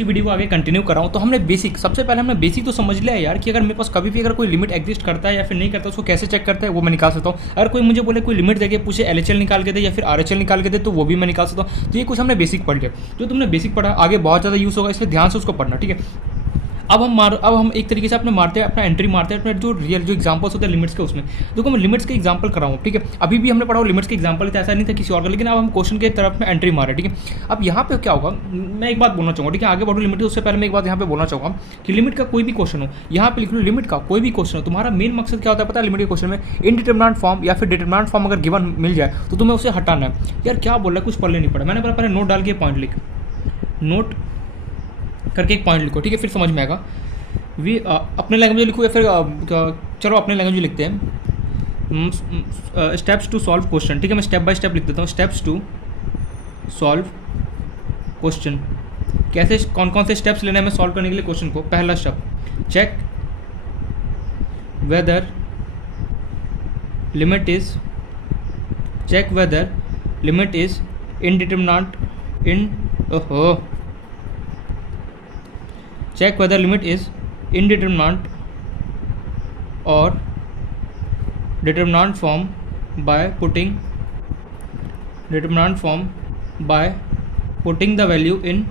उसी वीडियो को आगे कंटिन्यू कर रहा हूँ। तो हमने बेसिक, सबसे पहले हमने बेसिक तो समझ लिया है यार कि अगर मेरे पास कभी भी अगर कोई लिमिट एग्जिस्ट करता है या फिर नहीं करता उसको कैसे चेक करता है वो मैं निकाल सकता हूँ। अगर कोई मुझे बोले कोई लिमिट देके पूछे LHL निकाल के दे या फिर RHL निकाल के दे तो वो भी मैं निकाल सकता हूँ। तो ये कुछ हमने बेसिक पढ़ लिया। जो तुमने बेसिक पढ़ा आगे बहुत ज़्यादा यूज़ होगा, इसलिए ध्यान से उसको पढ़ना, ठीक है। अब हम एक तरीके से अपने मारते हैं, अपना एंट्री मारते हैं अपने जो रियल जो एग्जांपल्स होते हैं लिमिट्स के, उसमें देखो मैं लिमिट्स के एग्जांपल कर रहा हूँ, ठीक है। अभी भी हमने पढ़ा लिमिट्स के एग्जांपल, तो ऐसा नहीं था किसी और का, लेकिन अब हम क्वेश्चन के तरफ में एंट्री मारे, ठीक है। अब यहाँ पे क्या होगा, मैं एक बात बोलना चाहूँगा, ठीक है। आगे बढ़ो लिमिट, उससे पहले मैं एक बात यहाँ पे बोलना चाहूँगा कि लिमिट का कोई भी क्वेश्चन हो, यहाँ पे लिख लो लिमिट का कोई भी क्वेश्चन हो, तुम्हारा मेन मकसद क्या होता है पता है लिमिट के क्वेश्चन में? इनडिटरमिनेंट फॉर्म या फिर डिटरमिनेंट फॉर्म अगर गिवन मिल जाए तो तुम्हें उसे हटाना है। यार क्या बोल रहा है, कुछ पढ़ नहीं पड़ा, मैंने पहले नोट डाल के पॉइंट लिख, नोट करके एक पॉइंट लिखो, ठीक है, फिर समझ में आएगा। अपने लैंग्वेज लिखो या फिर चलो अपने लैंग्वेज में लिखते हैं। स्टेप्स टू सॉल्व क्वेश्चन, ठीक है, मैं स्टेप बाय स्टेप लिख देता हूँ। स्टेप्स टू सॉल्व क्वेश्चन, कैसे कौन कौन से स्टेप्स लेने हैं हमें सॉल्व करने के लिए क्वेश्चन को। पहला step, check whether limit is indeterminate check whether limit is indeterminate or determinant form by putting the value in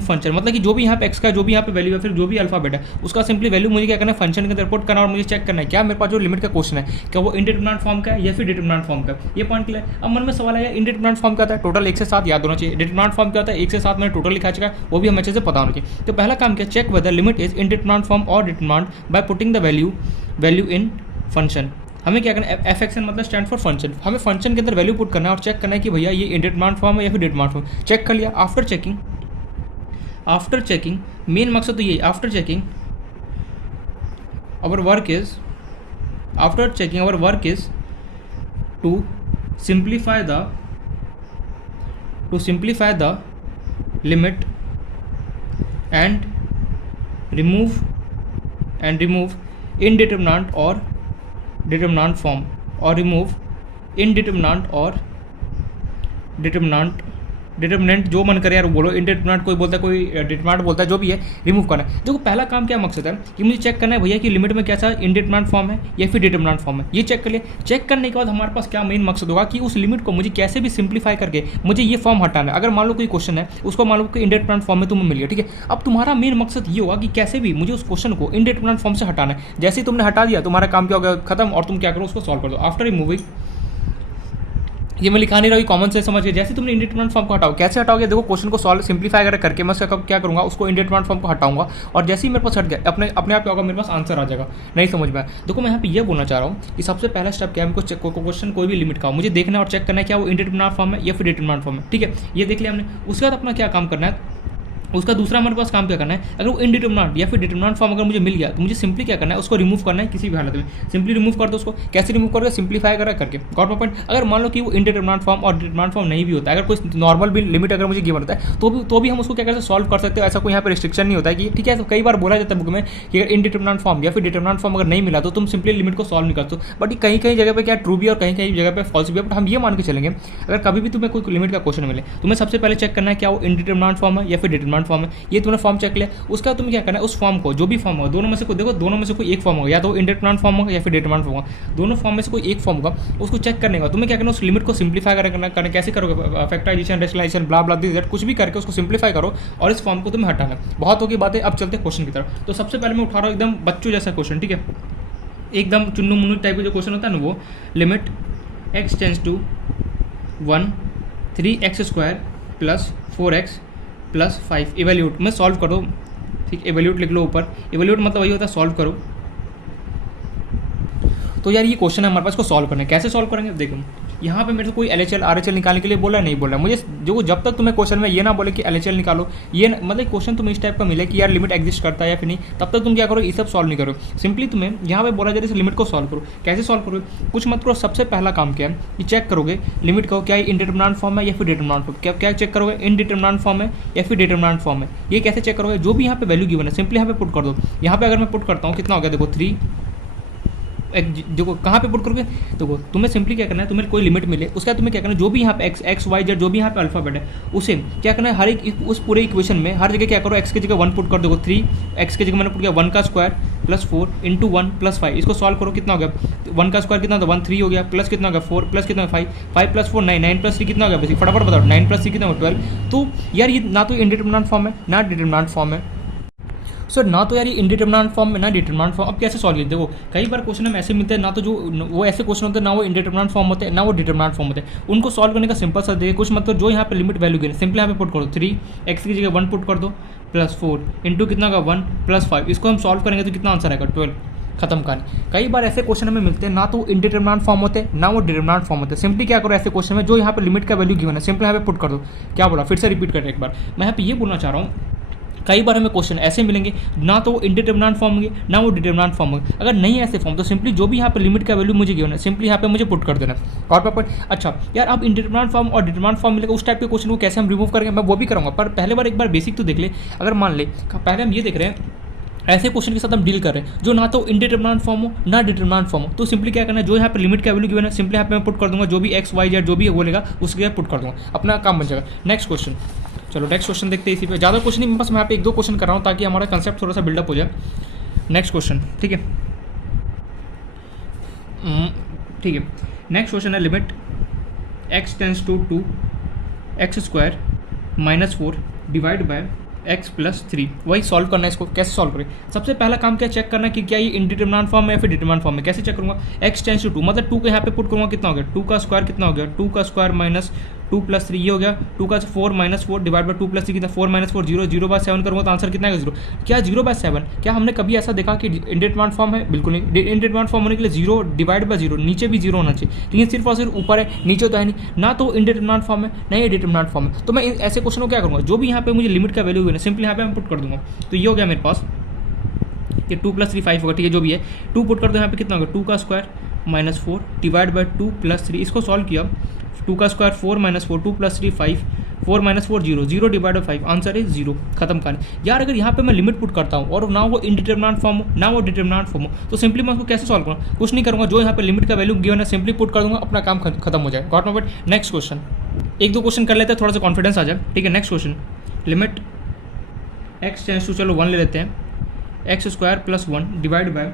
function, मतलब कि जो भी यहाँ पे x का जो भी यहाँ पे वैल्यू है, फिर जो भी अल्फाबेट है उसका सिंपली वैल्यू मुझे क्या करना है, फंक्शन के अंदर पुट करना और मुझे चेक करना है क्या मेरे पास जो लिमिट का क्वेश्चन है क्या वो इंडिटरमिनेंट फॉर्म का है या फिर डिटरमिनेंट फॉर्म का है। ये पॉइंट क्लियर। अब मन में सवाल आया इंडिटरमिनेंट फॉर्म क्या होता है, टोटल 1 से 7 याद होना चाहिए। डिटरमिनेंट फॉर्म क्या होता है, 1 से 7 मैंने टोटल लिखा चुका है, वो भी हमें अच्छे से पता होना चाहिए। तो पहला काम क्या, check whether limit is indeterminate form और determinate by putting the value in function. हमें क्या करना है, FXN मतलब स्टैंड फॉर फंक्शन, हमें फंक्शन के अंदर वैल्यू पुट करना है और चेक करना है कि भैया ये इंडिटरमिनेंट फॉर्म है या फिर डिटरमिनेंट फॉर्म। चेक कर लिया। आफ्टर चेकिंग मेन मकसद तो यही, after checking our work is to simplify the limit and remove indeterminate और determinant फॉर्म, और रिमूव indeterminate और डिटरमिनेंट जो मन करे यार बोलो, इंडिटरमिनेंट कोई बोलता है कोई डिटरमिनेंट बोलता है, जो भी है रिमूव करना है। देखो पहला काम क्या मकसद है कि मुझे चेक करना है भैया कि लिमिट में कैसा इंडिटरमिनेंट फॉर्म है या फिर डिटरमिनेंट फॉर्म है। ये चेक कर लिए। चेक करने के बाद हमारे पास क्या मेन मकसद होगा कि उस लिमिट को मुझे कैसे भी सिंप्लीफाई करके मुझे ये फॉर्म हटाना है। अगर मान लो कोई क्वेश्चन है उसको मान लो कि इंडिटरमिनेंट फॉर्म में तुम्हें मिल गया, ठीक है। अब तुम्हारा मेन मकसद ये होगा कि कैसे भी मुझे उस क्वेश्चन को इंडिटरमिनेंट फॉर्म से हटाना है। जैसे ही तुमने हटा दिया तुम्हारा काम क्या हो गया, खत्म, और तुम क्या करो उसको सॉल्व कर दो। आफ्टर रिमूविंग, ये मैं लिखा नहीं रहा हूँ, कॉमन से समझ गए। जैसे तुमने इंडिटरमिनेंट फॉर्म को हटाओ, कैसे हटाओगे, देखो क्वेश्चन को सॉल्व सिंप्लीफाई करके मैं क्या करूँगा, उसको इंडिटरमिनेंट फॉर्म को हटाऊंगा और जैसे ही मेरे पास हट गया अपने आप क्या होगा, मेरे पास आंसर आ जाएगा। नहीं समझ में आया, देखो मैं यहाँ पे ये बोलना चाह रहा हूँ कि सबसे पहला स्टेप क्या है, हमको क्वेश्चन कोई भी लिमिट का मुझे देखना है और चेक करना है क्या वो इंडिटरमिनेंट फॉर्म है या फिर डिटरमिनेंट फॉर्म है, ठीक है। ये देख लिया हमने। उसके बाद अपना क्या काम करना है, उसका दूसरा हमारे पास काम क्या करना है, अगर वो इंडिटरमिनेंट या फिर डिटरमिनेंट फॉर्म अगर मुझे मिल गया तो मुझे सिंपली क्या करना है, उसको रिमूव करना है किसी भी हालत में। सिंपली रिमूव कर दो उसको। कैसे रिमूव करोगे, सिंप्लीफाई करके। Got my point. अगर मान लो कि वो इंडिटरमिनेंट फॉर्म और डिटरमिनेंट फॉर्म नहीं भी होता है, अगर कोई नॉर्मल भी लिमिट अगर मुझे गिवन होता है तो भी हम उसको क्या करते हैं, सॉल्व कर सकते हो। ऐसा कोई यहाँ पर रिस्ट्रिक्शन नहीं होता है कि ठीक है। तो कई बार बोला जाता है बुक में कि अगर इंडिटरमिनेंट फॉर्म या फिर डिटरमिनेंट फॉर्म अगर नहीं मिला तो तुम सिंपली लिमिट को सॉल्व नहीं कर सकते। बट कहीं कहीं जगह पर क्या ट्रू भी और कहीं कहीं जगह पर फॉल्स भी है। बट हम ये मान के चलेंगे अगर कभी भी तुम्हें कोई लिमिट का क्वेश्चन मिले, तुम्हें सबसे पहले चेक करना है क्या वो इंडिटरमिनेंट फॉर्म है या फिर डिटरमिनेंट फॉर्म है। ये तुमने फॉर्म चेक लिया। उसका तुम्हें क्या करना है, उस फॉर्म को जो भी फॉर्म होगा दोनों में से कोई, देखो दोनों में से कोई एक फॉर्म होगा, या तो इंडिटरमिनेंट फॉर्म होगा या फिर डिटरमिनेंट फॉर्म होगा। दोनों फॉर्म में से कोई एक फॉर्म होगा, उसको चेक करने का तुम्हें क्या करना है, उस लिमिट को सिंप्लीफाई करना कैसे करोगे, factorisation, rationalisation, blah blah this कुछ भी करके उसको सिंप्लीफाई करो और इस फॉर्म को तुम्हें हटाना। बहुत होगी बातें, अब चलते क्वेश्चन की तरफ। तो सबसे पहले मैं उठा रहा हूँ एकदम बच्चों जैसा क्वेश्चन, ठीक है, एकदम चुन्नू मुन्नू टाइप का जो क्वेश्चन होता है ना, वो limit x tends to 1 3x² + 4x + 5 evaluate में सॉल्व करो, ठीक। इवेल्यूट लिख लो ऊपर। इवेल्यूट मतलब वही होता है सॉल्व करो। तो यार ये क्वेश्चन है हमारे पास, को सॉल्व करना है। कैसे सॉल्व करेंगे, देखो यहाँ पे मेरे को कोई LHL RHL निकालने के लिए बोला नहीं बोला मुझे। जो जब तक तुम्हें क्वेश्चन में ये ना बोले कि LHL निकालो, ये मतलब क्वेश्चन तुम्हें इस टाइप का मिले कि यार लिमिट एग्जिस्ट करता है या फिर नहीं, तब तक तुम क्या करो, ये सब सॉल्व नहीं करो। सिंपली तुम्हें यहाँ पे बोला जाए इस लिमिट को सॉल्व करो। कैसे सॉल्व करोगे, कुछ मत करो। सबसे पहला काम क्या है कि चेक करोगे लिमिट का क्या इंडिटरमिनेंट फॉर्म है या फिर डिटरमिनेंट फॉर्म। क्या चेक करोगे, इंडिटरमिनेंट फॉर्म है या फिर डिटरमिनेंट फॉर्म है। ये कैसे चेक करोगे, जो भी यहाँ पे वैल्यू गिवन है सिंपली यहाँ पे पुट कर दो। यहाँ पे अगर मैं पुट करता हूँ कितना हो गया, देखो 3 देखो कहाँ पे पुट करोगे, देखो तुम्हें सिंपली क्या करना है, तुम्हें कोई लिमिट मिले उसका तुम्हें क्या करना है, जो भी यहाँ पे एक्स वाई जेड जो भी यहाँ पे अल्फाबेट है उसे क्या करना है, हर एक उस पूरे इक्वेशन में हर जगह क्या करो, एक्स की जगह 1 पुट कर दो, 3 एक्स की जगह मैंने पुट किया 1 का स्क्वायर प्लस 4 इंटू 1 प्लस 5, इसको सॉल्व करो कितना हो गया, 1 का स्क्वायर कितना था 1 3 हो गया, प्लस कितना हो गया 4 प्लस कितना 5 5 प्लस 4 9 9 प्लस 3 कितना हो गया, बेसिक फटाफट बताओ 9 प्लस 3 कितना हो 12। तो यार ये ना तो इंडिटरमिनेंट फॉर्म है ना डिटरमिनेंट फॉर्म है, सर ना तो यार ये इंडिटरमिनेंट फॉर्म में ना डिटरमिनेंट फॉर्म। अब कैसे सॉल्व किया, देखो कई बार क्वेश्चन हम ऐसे मिलते हैं ना तो जो वो ऐसे क्वेश्चन होते हैं ना वो इंडिटरमिनेंट फॉर्म होते हैं ना वो डिटरमिनेंट फॉर्म होते हैं, उनको सॉल्व करने का सिंपल सा देखिए कुछ मतलब जो यहाँ पे लिमिट वैल्यू गिरे सिंपली यहाँ पे पुट करो 3 एक्स की जगह 1 पुट कर दो प्लस 4 इंटू कितना का 1 प्लस 5, इसको हम सॉल्व करेंगे तो कितना आंसर आएगा 12, खत्म कहानी। कई बार ऐसे क्वेश्चन हमें मिलते हैं ना तो इंडिटरमिनेंट फॉर्म होते हैं ना वो डिटरमिनेंट फॉर्म होते हैं, सिंपली क्या करो ऐसे क्वेश्चन में जो यहाँ पे लिमिट का वैल्यू गिवन है सिंपली यहाँ पे पुट कर दो। क्या बोला, फिर से रिपीट करें एक बार, मैं यहाँ पे ये बोलना चाह रहा हूँ कई बार हमें क्वेश्चन ऐसे मिलेंगे ना तो वो इंडिटरमिनेंट फॉर्म होंगे ना वो डिटरमिनेंट फॉर्म होंगे, अगर नहीं ऐसे फॉर्म तो सिंपली जो भी यहाँ पे लिमिट का वैल्यू मुझे गिवन है सिंपली यहाँ पे मुझे पुट कर देना और पेपर। अच्छा यार अब इंडिटरमिनेंट फॉर्म और डिटरमिनेंट फॉर्म मिलेगा, उस टाइप के क्वेश्चन को कैसे हम रिमूव करेंगे मैं वो भी करूँगा, पर पहले बार एक बार बेसिक तो देख ले। अगर मान ले पहले हम ये देख रहे हैं ऐसे क्वेश्चन के साथ हम डील कर रहे हैं जो ना तो इंडिटरमिनेंट फॉर्म हो ना डिटरमिनेंट फॉर्म हो, तो सिंपली क्या करना है, जो यहाँ पे लिमिट का वैल्यू गिवन है सिंपली यहाँ पे मैं पुट कर दूंगा, जो भी एक्स वाई जेड जो भी बोलेगा उसके लिए पुट कर दूंगा, अपना काम बन जाएगा। नेक्स्ट क्वेश्चन, चलो नेक्स्ट क्वेश्चन देखते हैं, इसी पे ज़्यादा क्वेश्चन नहीं, बस मैं यहाँ पे एक दो क्वेश्चन कर रहा हूँ ताकि हमारा कंसेप्ट थोड़ा सा बिल्डअप हो जाए। नेक्स्ट क्वेश्चन ठीक है, ठीक है नेक्स्ट क्वेश्चन है limit x tends to 2 x square minus 4 divide by x plus 3, वही सॉल्व करना है। इसको कैसे सॉल्व करें, सबसे पहला काम क्या चेक करना है कि क्या ये इंडिटरमिनेंट फॉर्म है या फिर डिटरमिनेंट फॉर्म है। कैसे चेक करूँगा, एक्स टेंस टू 2 मतलब 2 को यहाँ पे पुट करूँगा कितना हो गया 2 का स्क्वायर कितना हो गया 2 का स्क्वायर माइनस 2 प्लस 3 ये हो गया 2 का 4 माइनस 4 डिवाइड बाय 2 प्लस 3 कितना 4 माइनस 4 0 0 बाय 7 करूँगा तो आंसर कितना है 0। क्या 0 बाय 7, क्या हमने कभी ऐसा देखा कि इंडिटरमिनेंट फॉर्म है, बिल्कुल नहीं। इंडिटरमिनेंट फॉर्म होने के लिए 0 डिवाइड बाय 0 नीचे भी 0 होना चाहिए, लेकिन सिर्फ और सिर्फ ऊपर है नीचे तो है नहीं, ना तो इंडिटरमिनेंट फॉर्म है ना ये डिटरमिनेंट फॉर्म है। तो मैं ऐसे क्वेश्चन को क्या करूँगा, जो भी यहाँ पे मुझे लिमिट का वैल्यू है सिंपली यहाँ पे मैं पुट कर दूँगा। तो ये हो गया मेरे पास ये 2 प्लस 3 5 होगा, ठीक है जो भी है 2 पुट कर दो यहाँ पे कितना होगा 2 का square minus 4 divide bye 2 plus 3, इसको सॉल्व किया 2 का square 4 minus 4 2 plus 3 5 4 minus 4 0 0 divide by 5 answer is 0, खत्म कहानी। यार अगर यहाँ पे मैं लिमिट पुट करता हूँ और ना वो इंडिटरमिनेंट फॉर्म हो ना वो डिटरमिनेंट फॉर्म हो तो सिंपली मैं उसको कैसे सॉल्व करूँगा, कुछ नहीं करूँगा, जो यहाँ पे लिमिट का वैल्यू गिवन है सिंपली पुट कर दूँगा, अपना काम खत्म हो जाए। Got my point. Next question, एक दो क्वेश्चन कर लेते हैं थोड़ा सा कॉन्फिडेंस आ जाए, ठीक है। Next question limit x tends to चलो 1 ले लेते हैं x square plus 1 divide by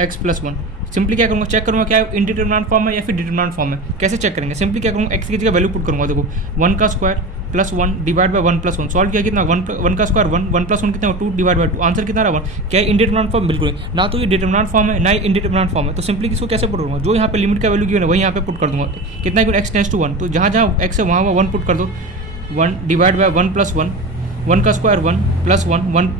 x plus 1, simply क्या करूँगा चेक करूँगा क्या इंडिटरमिनेंट फॉर्म है या फिर डिटरमिनेंट फॉर्म है। कैसे चेक करेंगे, सिंपली क्या करूँगा एक्स की जगह वैल्यू पुट करूँगा, देखो 1 का square plus 1 divide bye 1 plus 1 solve किया कितना 1 का स्क्वायर 1 1 प्लस 1 कितना 2 डिवाइड बाय 2 आंसर कितना रहा 1। क्या इंडिटरमिनेंट फॉर्म, बिल्कुल नहीं, ना तो ये डिटरमिनेंट फॉर्म है ना ही इंडिटरमिनेंट फॉर्म है, तो सिंपली इसको कैसे पुट करूँगा, जो यहाँ पे लिमिट का वैल्यू गिवन है वही यहाँ पे पुट कर दूँगा, कितना एक्स टेंस टू 1, तो जहाँ जहाँ एक्स है वहाँ 1 पुट कर दो 1 डिवाइड बाय 1 प्लस 1 1 का स्क्वायर 1 प्लस 1 1,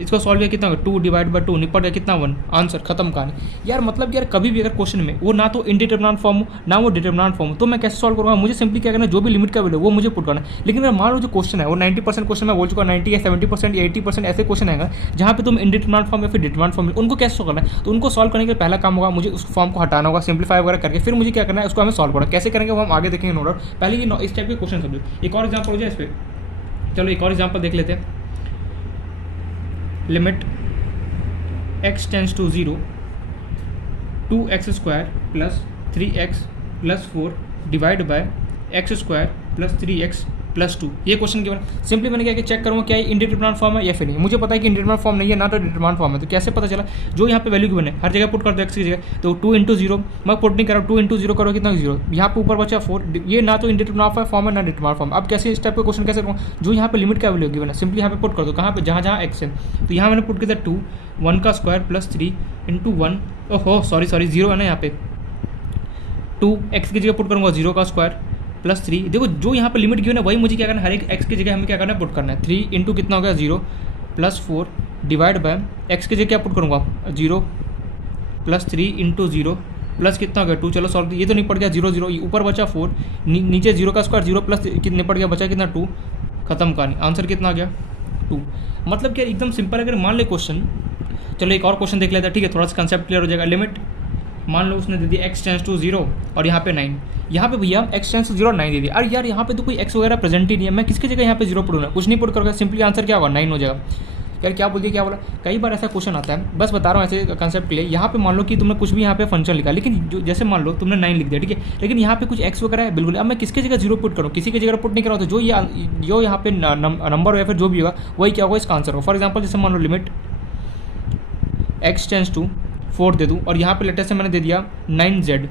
इसको सॉल्व किया कितना 2 डिवाइड बाय 2 निपट गया कितना 1, आंसर खत्म कहानी। यार मतलब यार कभी भी अगर क्वेश्चन में वो ना तो इंडिटरमिनेंट फॉर्म हो ना वो डिटरमिनेंट फॉर्म हो तो मैं कैसे सॉल्व करूँगा, मुझे सिंपली क्या करना जो भी लिमिट का वैल्यू वो मुझे पुट करना है। लेकिन अगर मान लो जो क्वेश्चन है वो 90% क्वेश्चन मैं बोल चुका 90 या 70% या 80% ऐसे क्वेश्चन आएगा जहाँ पे तुम इंडिटरमिनेंट फॉर्म या फिर डिटरमिनेंट फॉर्म, उनको कैसे सॉल्व करना है। तो उनको सॉल्व करने के पहला काम होगा मुझे उस फॉर्म को हटाना होगा, सिंप्लीफाई वगैरह करके फिर मुझे क्या करना है उसको हमें सॉल्व करना, कैसे करेंगे वो हम आगे देखेंगे नो डाउट। पहले ये इस टाइप के क्वेश्चन समझो। एक और एग्जाम्पल हो जाए इस पर, चलो एक और एग्जाम्पल देख लेते हैं। Limit x tends to 0 2x square plus 3x plus 4 divide by x square plus 3x plus 2, ये क्वेश्चन केवल सिंपली मैंने क्या कि चेक करूँगा क्या ये इंडिटरमिनेंट फॉर्म है या फिर नहीं। मुझे पता है कि इंडिटरमिनेंट फॉर्म नहीं है ना तो डिटरमिनेंट फॉर्म है, तो कैसे पता चला, जो यहाँ पे वैल्यू गिवन है हर जगह पुट कर दो एक्स की जगह, तो 2 इंटू 0 मैं पुट नहीं कर रहा हूँ 2 इंटू 0 करो कितना 0, यहाँ पे ऊपर बचा 4, ये ना तो इंडिटरमिनेंट फॉर्म है ना डिटरमिनेंट फॉर्म। अब कैसे इस टाइप का क्वेश्चन कैसे करूँ, जो यहाँ पे लिमिट का वैल्यू गिवन है सिंपली यहाँ पे पुट कर दो, कहाँ पे जहाँ जहाँ एक्स है, तो यहाँ मैंने पुट किया था 2 1 का स्क्वायर प्लस 3 इंटू 1, ओहो सॉरी 0 है ना यहाँ पे, 2 एक्स की जगह पुट करूँगा 0 का स्क्वायर प्लस 3, देखो जो यहाँ पे लिमिट गिवन है वही मुझे क्या करना है, हर एक एक्स की जगह हमें क्या करना है पुट करना है। 3 इंटू कितना हो गया 0 प्लस 4 डिवाइड बाय एक्स की जगह क्या पुट करूँगा 0 प्लस 3 इंटू 0 प्लस कितना हो गया 2, चलो सॉल्व, ये तो नहीं पड़ गया 0 0 ऊपर बचा 4 नीचे 0 का स्क्वायर 0 प्लस कितने पड़ गया बचा कितना 2, खत्म कहानी, आंसर कितना आ गया 2। मतलब क्या एकदम सिंपल। अगर मान ले क्वेश्चन, चलो एक और क्वेश्चन देख लेते हैं, ठीक है थोड़ा सा कंसेप्ट क्लियर हो जाएगा। लिमिट मान लो उसने दे दी x टेंस टू 0 और यहाँ पे 9, यहाँ पे भैया x टेंस टू 0 9 दे दिया, अरे यार यहाँ पे तो कोई x वगैरह प्रेजेंट ही नहीं है, मैं किसकी जगह यहाँ पे 0 पुट होना, कुछ नहीं पुट करूँगा, सिंपली आंसर क्या होगा 9 हो जाएगा। यार क्या बोल दिया, क्या बोला। कई बार ऐसा क्वेश्चन आता है, बस बता रहा हूँ ऐसे कंसेप्ट के लिए। यहाँ पे मान लो कि तुमने कुछ भी यहाँ पे फंक्शन लिखा, लेकिन जो जैसे मान लो तुमने 9 लिख दिया, ठीक है, लेकिन यहाँ पे कुछ एक्स वगैरह है, बिल्कुल। अब मैं किसकी जगह 0 पुट करूँ, किसी की जगह पुट नहीं कर रहा हूँ, तो जो यहाँ पे नंबर या फिर जो भी होगा वही क्या होगा, इसका आंसर होगा। फॉर एग्जाम्पल जैसे मान लो लिमिट x टेंस टू 4 दे दूँ, और यहाँ पे लेटेस्ट से मैंने दे दिया 9z।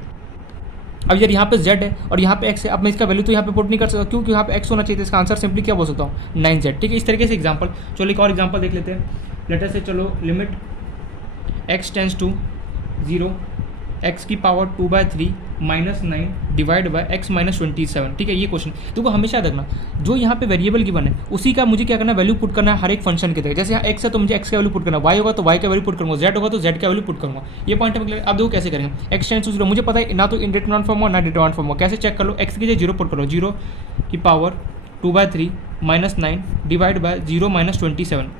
अब यार यहाँ पे z है और यहाँ पे x है, अब मैं इसका वैल्यू तो यहाँ पे पुट नहीं कर सकता, क्योंकि यहाँ पे x होना चाहिए, तो इसका आंसर सिंपली क्या बोल सकता हूँ, 9z। ठीक है, इस तरीके से एग्जांपल। चलो एक और एग्जांपल देख लेते हैं। लेटेस्ट से चलो limit x tends to 0 x की power 2/3 -9 divide by x minus 27। ठीक है, ये क्वेश्चन देखो हमेशा देखना, जो यहाँ पे वेरिएबल गिवन है उसी का मुझे क्या करना है, वैल्यू पुट करना है हर एक फंक्शन के तहत। जैसे यहाँ x है तो मुझे x का वैल्यू पुट करना है, y होगा तो y का वैल्यू पुट करूँगा, z होगा तो z का वैल्यू पुट करूँगा। ये पॉइंट है। अब देखो कैसे करेंगे, x टेंस टू 0 मुझे पता है ना, तो इंडिटरमिनेंट फॉर्म हो ना डिटरमिनेंट फॉर्म हो। कैसे चेक कर लो, x की जगह 0 पुट करो, 0 की पावर 2/3 -9 डिवाइड बाय 0 माइनस 27,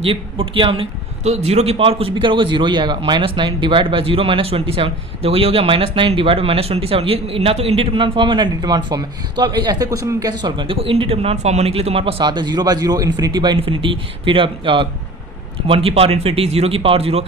ये पुट किया हमने। तो 0 की पावर कुछ भी करोगे 0 ही आएगा, -9 डिवाइड बाय 0 माइनस 27। देखो ये हो गया -9 डिवाइड बाय -27। ये ना तो इंडिटरमिनेंट फॉर्म है ना डिटरमिनेंट फॉर्म है। तो अब ऐसे क्वेश्चन में कैसे सॉल्व करें, देखो इंडिटरमिनेंट फॉर्म होने के लिए तुम्हारे पास 7 है, 0/0, इन्फिनिटी, फिर 1 की पावर इन्फिनिटी, 0 की पावर 0,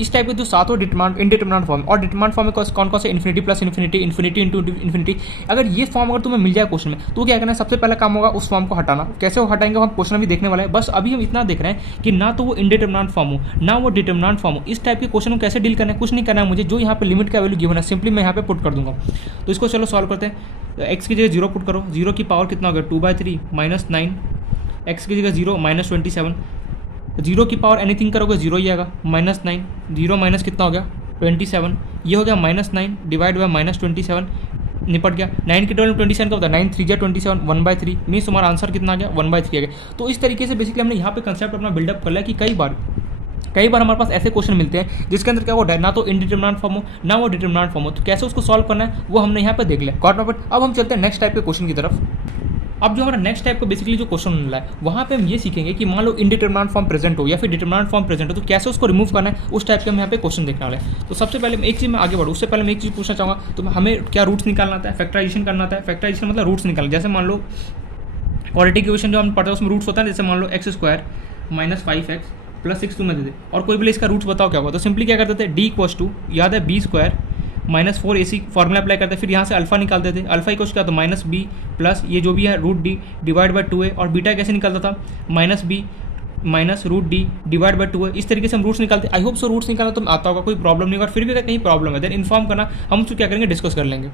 इस टाइप के जो 7 इंडिटरमिनेंट फॉर्म। और डिटरमिनेंट फॉर्म में कौन कौन से, infinity plus infinity, infinity into infinity. अगर ये फॉर्म अगर तुम्हें मिल जाए क्वेश्चन में, तो क्या करना है, सबसे पहला काम होगा उस फॉर्म को हटाना। कैसे वो हटाएंगे हम क्वेश्चन भी देखने वाले हैं। बस अभी हम इतना देख रहे हैं कि ना तो वो इंडिटरमिनेंट फॉर्म हो ना वो डिटरमिनेंट फॉर्म हो। इस टाइप के क्वेश्चन को कैसे डील करना है, कुछ नहीं करना है मुझे। जो यहाँ पे लिमिट का वैल्यू गिवन है सिंपली मैं यहाँ पे पुट कर दूंगा। तो इसको चलो सॉल्व करते हैं। एक्स की जगह 0 पुट करो, 0 की पावर कितना हो गया, 2/3 -9, एक्स की जगह 0 -27, 0 की पावर एनीथिंग करोगे 0 ही आएगा, -9, 0 माइनस कितना हो गया 27, ये हो गया -9 डिवाइड बाय -27, निपट गया। 9 की टर्म 27 का होता है, 9 3 जा 27, 1/3 मीन्स तुम्हारा आंसर कितना आ गया, 1/3 आ गया। तो इस तरीके से बेसिकली हमने यहाँ पे कंसेप्ट अपना बिल्डअप कर लिया कि कई बार हमारे पास ऐसे क्वेश्चन मिलते हैं जिसके अंदर क्या होता है, ना तो इंडिटरमिनेंट फॉर्म हो ना वो डिटरमिनेंट फॉर्म हो। तो कैसे उसको सॉल्व करना है वो हमने यहाँ पे देख लिया। Got not. अब हम चलते हैं नेक्स्ट टाइप के क्वेश्चन की तरफ। अब जो हमारा नेक्स्ट टाइप का बेसिकली जो क्वेश्चन मिला है, वहाँ पे हम ये सीखेंगे कि मान लो इंडिटरमिनेंट फॉर्म प्रेजेंट हो या फिर डिटरमिनेंट फॉर्म प्रेजेंट हो, तो कैसे उसको रिमूव करना है, उस टाइप के हम यहाँ पे क्वेश्चन देखने वाले हैं। तो सबसे पहले एक चीज़ में आगे बढ़ूँ, उससे पहले मैं एक चीज़ पूछना चाहूँगा, तो हमें क्या रूट्स निकालना आता है, फैक्टराइजेशन करना आता है। फैक्टराइजेशन मतलब रूट्स निकालना। जैसे मान लो क्वाड्रेटिक इक्वेशन जो हम पढ़ते हैं उसमें रूट्स होता है, जैसे मान लो x² -5x + 6 तुम्हें दे दे और कोई भी इसका रूट्स बताओ क्या होगा, तो सिंपली क्या करते थे, d = याद है b² -4ac फॉर्मूला अप्लाई करते हैं। फिर यहाँ से अल्फा निकालते थे, अल्फा इक्वल क्या, तो -b प्लस ये जो भी है √d डिवाइड बाय 2a। और बीटा कैसे निकलता था, -b -√d divide by 2a। इस तरीके से हम रूट्स निकालते। आई होप सो रूट्स निकालना तो आता होगा, कोई प्रॉब्लम नहीं होगा। फिर भी अगर कहीं प्रॉब्लम है देन इन्फॉर्म करना, हम उसको क्या करेंगे, डिस्कस कर लेंगे।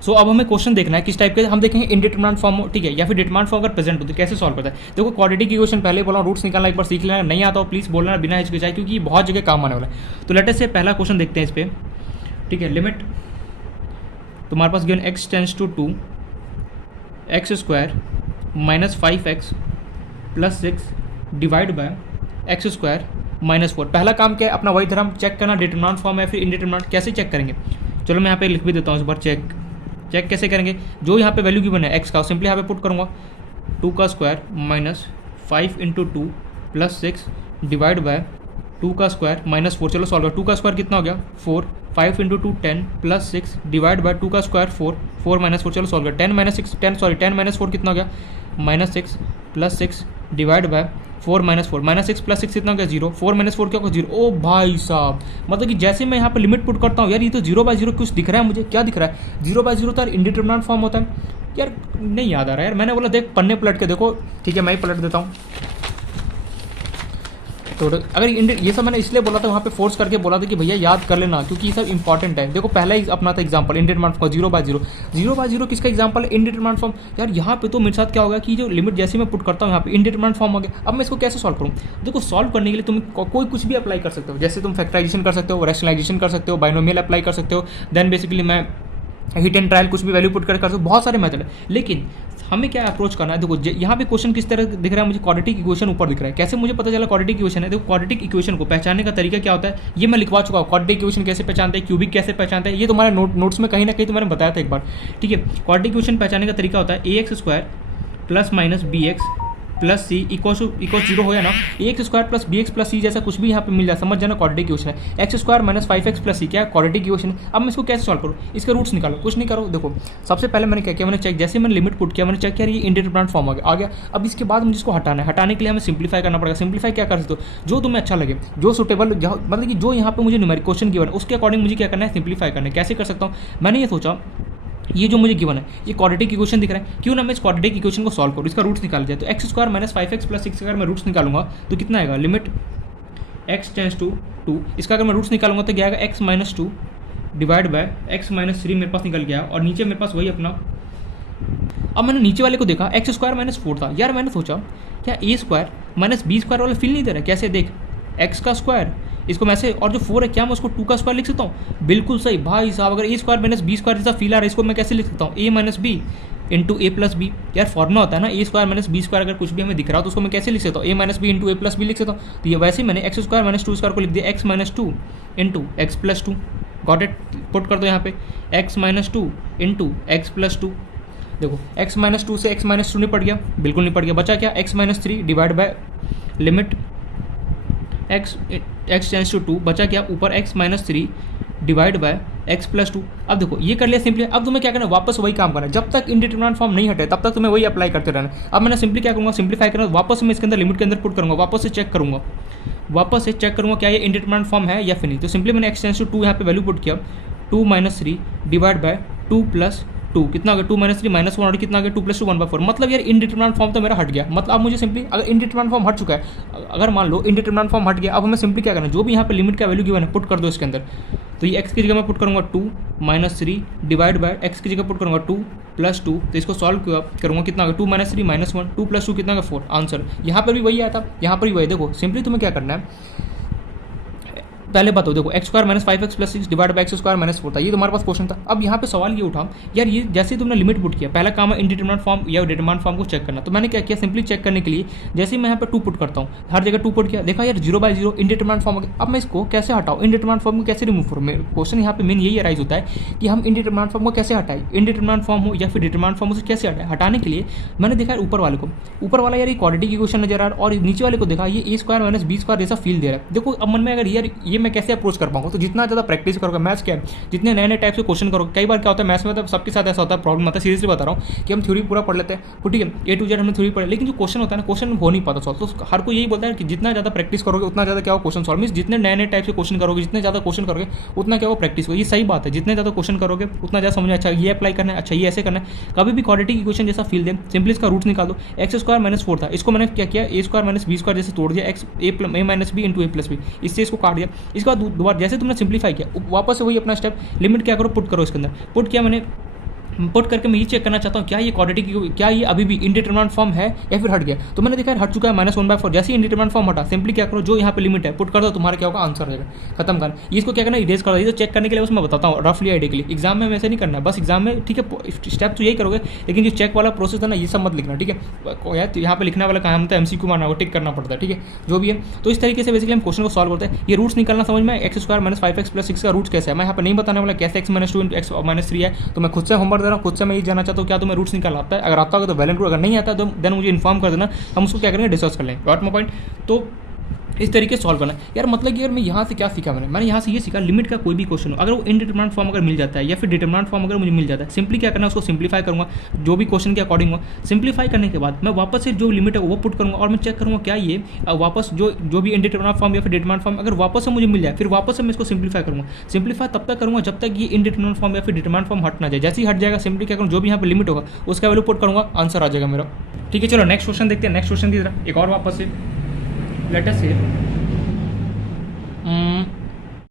सो अब हमें क्वेश्चन देखना है किस टाइप के, हम देखेंगे इंडिटरमिनेंट फॉर्म हो, ठीक है, या फिर डिटरमिनेंट फॉर्म अगर प्रेजेंट हो तो कैसे सॉल्व करता है। देखो क्वाड्रेटिक इक्वेशन पहले बोला, रूट्स निकालना एक बार सीख लेना, नहीं आता हो प्लीज़ बोलना बिना हिचकिचाए, क्योंकि ये बहुत जगह काम आने वाला है। तो लेटेस्ट से पहला क्वेश्चन देखते हैं इस पर, ठीक है। लिमिट तुम्हारे पास given x tends to 2 x² -5x + 6 divide by x² -4। पहला काम क्या है, अपना वही धर्म चेक करना, डिटरमिनेंट फॉर्म है फिर इंडिटरमिनेंट। कैसे चेक करेंगे, चलो मैं यहाँ पे लिख भी देता हूँ इस बार। चेक कैसे करेंगे, जो यहाँ पे वैल्यू गिवन है x का सिंपली यहाँ पे पुट करूँगा, 2² -5 × 2 + 6 डिवाइड बाय 2² -4। चलो सॉल्व कर, 2² कितना हो गया 4, 5 × 2 10 + 6 डिवाइड बाय 2² 4, 4 -4। चलो सॉल्व कर, 10 - 4 कितना हो गया, -6 + 6 डिवाइड बाय 4 - 4, -6 + 6 कितना हो गया 0, 4 - 4 क्या होगा 0। ओ भाई साहब, मतलब कि जैसे मैं यहाँ पे लिमिट पुट करता हूँ यार, ये तो 0/0 कुछ दिख रहा है मुझे। क्या दिख रहा है, 0/0 तो यार इंडिटरमिनेंट फॉर्म होता है यार, नहीं याद आ रहा है यार। मैंने बोला देख पन्ने पलट के देखो, ठीक है मैं ही पलट देता हूँ। तो अगर ये सब मैंने इसलिए बोला था, वहाँ पे फोर्स करके बोला था कि भैया याद कर लेना, क्योंकि ये सब इंपॉर्टेंट है। देखो पहला ही अपना था एग्जांपल इंडिटरमिनेंट फॉर्म 0/0। 0/0 किसका एग्जांपल है, इंडिटरमिनेंट फॉर्म। यार यहाँ पे तो मेरे साथ क्या होगा कि जो लिमिट जैसे मैं पुट करता हूँ यहाँ पे इंडिटरमिनेंट फॉर्म हो गया। अब मैं इसको कैसे सॉल्व करूँ, देखो सॉल्व करने के लिए तुम कोई कुछ भी अप्लाई कर सकते हो। जैसे तुम फैक्टराइजेशन कर सकते हो, रैशनलाइजेशन कर सकते हो, बाइनोमियल अप्लाई कर सकते हो, देन बेसिकली मैं हिट एंड ट्रायल कुछ भी वैल्यू पुट कर सकते हो, बहुत सारे मेथड है। लेकिन हमें क्या अप्रोच करना है, देखो यहाँ पे क्वेश्चन किस तरह दिख रहा है मुझे, क्वाड्रेटिक इक्वेशन ऊपर दिख रहा है। कैसे मुझे पता चला क्वाड्रेटिक इक्वेशन है, देखो क्वाड्रेटिक इक्वेशन को पहचानने का तरीका क्या होता है ये मैं लिखवा चुका हूँ। क्वाड्रेटिक इक्वेशन कैसे पहचानते हैं, क्यूबिक कैसे पहचानते हैं, ये तुम्हारे नोट्स में कहीं ना कहीं तो मैंने बताया था एक बार, ठीक है। क्वाड्रेटिक इक्वेशन पहचानने का तरीका होता है ax² ± bx plus c equal zero हो या ना, x square plus b x plus c जैसा कुछ भी यहाँ पे मिल जाए, समझ जाना क्वाड्रेटिक इक्वेशन है। X square minus 5x plus c क्या है, क्वाड्रेटिक इक्वेशन है। अब मैं इसको कैसे सॉल्व करूँ, इसके रूट्स निकालो, कुछ नहीं करो। देखो सबसे पहले मैंने क्या किया, मैंने चेक, जैसे मैंने लिमिट पुट किया, मैंने चेक किया ये इंडिटरमिनेट फॉर्म आ गया। अब इसके बाद मुझे इसको हटाना है, हटाने के लिए हमें सिंप्लीफाई करना पड़ेगा। सिंप्लीफाई क्या कर सकते हो, जो तुम्हें अच्छा लगे, जो सुटेबल, मतलब कि जो यहाँ पे मुझे न्यूमेरिक क्वेश्चन गिवन है उसके अकॉर्डिंग मुझे क्या करना है, सिंप्लीफाई करना है। कैसे कर सकता हूँ, मैंने ये सोचा ये जो मुझे गिवन है ये क्वाड्रेटिक इक्वेशन दिख रहा है, क्यों ना मैं इस क्वाड्रेटिक इक्वेशन को सॉल्व करूँ, इसका रूट्स निकाल जाए। तो x square minus 5x plus 6 अगर मैं रूट्स निकालूंगा तो कितना आएगा, लिमिट x टेंस टू 2, इसका अगर मैं रूट्स निकालूंगा तो क्या आएगा, x minus 2 divide by x minus 3 मेरे पास निकल गया, और नीचे मेरे पास वही अपना। अब मैंने नीचे वाले को देखा, एक्स स्क्वायर माइनस 4 था यार, मैंने सोचा क्या ए स्क्वायर माइनस बी स्क्वायर वाला फील नहीं दे रहा है, कैसे देख एक्स का स्क्वायर इसको मैं ऐसे, और जो 4 है क्या मैं उसको 2 का स्क्वायर लिख सकता हूँ, बिल्कुल सही भाई साहब। अगर ए स्क्वायर माइनस बी स्क्वायर जैसा फील आ रहा है, इसको मैं कैसे लिख सकता हूँ, ए माइनस बी इंटू ए प्लस बी। यार फॉर्मुला होता है ना, ए स्क्वायर माइनस बी स्क्वायर, अगर कुछ भी हमें दिख रहा हो तो उसको मैं कैसे लिख सकता हूँ, ए माइनस बी इंटू ए प्लस बी लिख सकता हूँ। तो ये वैसे ही मैंने एक्स स्क्वायर माइनस 2 स्क्वायर को लिख दिया x minus 2 into x plus 2, got it, put कर दो यहाँ पे x minus 2 into x plus 2। देखो x माइनस 2 से x माइनस 2 निपट गया, बिल्कुल निपट गया, बचा क्या x minus 3 divide by limit x tends to 2, बचा क्या ऊपर x minus 3 divide by x plus 2। अब देखो ये कर लिया सिंपली। अब तुम्हें क्या करना है, वापस वही काम करना है, जब तक इंडिटरमिनेट फॉर्म नहीं हटे तब तक तुम्हें वही अप्लाई करते रहना है। अब मैंने सिंपली क्या करूँगा, सिंप्लीफाई करना, वापस मैं इसके अंदर लिमिट के अंदर पुट करूँगा, वापस से चेक करूँगा, वापस से चेक करूँगा क्या ये इंडिटरमिनेट फॉर्म है या फिर नहीं। तो सिंपली मैंने x टेंस टू 2 यहाँ पे वैल्यू पुट किया, 2 माइनस 3 डिवाइड बाय 2 प्लस 2, कितना आ गया 2 माइनस 3 माइनस 1, और कितना आ गया 2 प्लस 2 1/4। मतलब यार इंडिटरमिनेट फॉर्म तो मेरा हट गया। मतलब अब मुझे सिंपली, अगर इंडिटरमिनेट फॉर्म हट चुका है, अगर मान लो इंडिटरमिनेट फॉर्म हट गया, अब हमें सिंपली क्या करना है, जो भी यहाँ पे लिमिट का वैल्यू गिवन है पुट कर दो इसके अंदर। तो ये x की जगह मैं पुट करूँगा 2 माइनस 3 डिवाइड बाय x की जगह पुट करूँगा 2 प्लस 2। तो इसको सॉल्व करूँगा, कितना आ गया 2 माइनस 3 माइनस 1, 2 प्लस 2 कितना आ गया 4। आंसर यहाँ पर भी वही आया था, यहाँ पर भी वही। देखो सिंपली तुम्हें क्या करना है, पहले बताओ, देखो x square minus 5x plus 6 divide by x square minus 4 था, ये तुम्हारे पास क्वेश्चन था। अब यहाँ पे सवाल ये उठा यार, ये जैसे तुमने लिमिट पुट किया, पहला काम है इंडिटरमिनेट फॉर्म या डिटरमिनेंट फॉर्म को चेक करना। तो मैंने क्या किया, सिंपली चेक करने के लिए जैसे ही मैं यहाँ पे 2 पुट करता हूँ, हर जगह 2 पुट किया, देखा यार 0/0 इंडिटरमिनेट फॉर्म हो गया। अब मैं इसको कैसे हटाऊँ, इंडिटरमिनेट फॉर्म को कैसे रिमूव करूँ। क्वेश्चन यहाँ पे मेन यही अराइज होता है कि हम इंडिटरमिनेट फॉर्म को कैसे हटाएं, इंडिटरमिनेट फॉर्म हो या फिर डिटरमिनेंट फॉर्म, उसे कैसे हटाएं। हटाने के लिए मैंने देखा ऊपर वाले को, ऊपर वाला यार ये क्वाड्रेटिक इक्वेशन नजर आ रहा है, और नीचे वाले को देखा ये ए स्क्वायर माइनस बी स्क्वायर जैसा फील दे रहा है। देखो अब मन में अगर यार ये मैं कैसे अप्रोच कर पाऊँ, तो जितना ज़्यादा प्रैक्टिस करोगे, मैथ्स क्या है, जितने नए नए टाइप के क्वेश्चन करोगे। कई बार क्या होता है मैथ्स में, तो सबके साथ ऐसा होता है, प्रॉब्लम आता है, सीरियसली बता रहा हूँ कि हम थ्योरी पूरा पढ़ लेते हैं, ठीक है, A to Z हमने थ्योरी पढ़े, लेकिन जो क्वेश्चन होता है ना, क्वेश्चन हो नहीं पाता सॉल्व। तो हर कोई यही बोलता है कि जितना ज़्यादा प्रैक्टिस करोगे उतना ज़्यादा क्या हो क्वेश्चन सॉल्व। मीन्स जितने नए नए टाइप के क्वेश्चन करोगे, जितने ज़्यादा क्वेश्चन करोगे उतना क्या हो प्रैक्टिस हो। ये सही बात है, जितने ज़्यादा क्वेश्चन करोगे उतना ज़्यादा समझ, अच्छा ये अप्लाई करना है, अच्छा ये ऐसे करना है। कभी भी क्वाड्रेटिक इक्वेशन जैसा फील दे, सिंपली इसका रूट निकाल दो। एक्स स्क्वायर माइनस 4 था, इसको मैंने क्या किया, ए स्क्वायर माइनस बी स्क्वायर जैसे तोड़ दिया, एक्स ए माइनस बी इंटू ए प्लस बी, इससे इसको काट दिया। इसके बाद दोबारा जैसे तुमने सिंप्लीफाई किया, वापस से वही अपना स्टेप, लिमिट क्या करो, पुट करो इसके अंदर। पुट किया मैंने, पुट करके मैं ये चेक करना चाहता हूँ क्या ये क्वाड्रेटिक, क्या ये अभी भी इंडिटरमिनेंट फॉर्म है या फिर हट गया। तो मैंने देखा हट चुका है, -1/4। जैसे ही इंडिटरमिनेंट फॉर्म हटा, सिंपली क्या करो, जो यहाँ पे लिमिट है पुट कर दो, तुम्हारा क्या होगा, आंसर रहेगा, खत्म करना। ये इसको क्या करना, इरेज कर दो। ये तो चेक करने के लिए बस मैं बताता हूँ, रफली आइडिया के लिए। एग्जाम में वैसे नहीं करना है, बस एग्जाम में ठीक है स्टेप तो यही करोगे, लेकिन जो चेक वाला प्रोसेस है ना, ये सब मत लिखना, ठीक है। यार यहाँ पे लिखने वाला काम तो MCQ मारना होगा, टिक करना पड़ता है, ठीक है, जो भी है। तो इस तरीके से बेसिकली हम क्वेश्चन को सॉल्व करते हैं। ये रूट्स निकालना समझ में, x square minus 5x plus 6 का रूट्स कैसे है, मैं यहाँ पे नहीं बताने वाला कैसे x minus 2 into x minus 3 है। तो मैं खुद से होमवर्क दे रहा हूँ, खुद से मैं ये जानना चाहता हूँ क्या तुम्हें रूट्स निकाल आता है। अगर आता होगा तो वेल एंड गुड, अगर नहीं आता तो देन मुझे इन्फॉर्म कर देना, हम उसको क्या करेंगे, डिस्कस कर लेंगे। Got my point. तो इस तरीके से सॉल्व करना यार। मतलब कि यार मैं यहाँ से क्या सीखा, मैंने यहाँ से ये सीखा, लिमिट का कोई भी क्वेश्चन हो, अगर वो इंडिटरमिनेंट फॉर्म अगर मिल जाता है या फिर डिटरमिनेंट फॉर्म अगर मुझे मिल जाता है, सिंपली क्या करना है, उसको सिंप्लीफाई करूँगा जो भी क्वेश्चन के अकॉर्डिंग हो। सिंप्लीफाई करने के बाद मैं वापस से जो लिमिट है वो पुट करूँगा, और मैं चेक करूँगा क्या ये वापस जो भी इंडिटरमिनेंट फॉर्म या फिर डिटरमिनेंट फॉर्म अगर वापस से मुझे मिल जाए, फिर वापस से मैं इसको सिंप्लीफाई करूँगा। सिंप्लीफाई तब तक करूँगा जब तक ये इंडिटरमिनेंट फॉर्म या फिर डिटरमिनेंट फॉर्म हट ना जाए। जैसे ही हट जाएगा, सिंपली क्या करूँ, जो भी यहाँ पर लिमिट होगा उसका वैल्यू पुट करूँगा, आंसर आ जाएगा मेरा। ठीक है, चलो नेक्स्ट क्वेश्चन देखते हैं। नेक्स्ट क्वेश्चन की तरह एक और वापस से, लेट अस से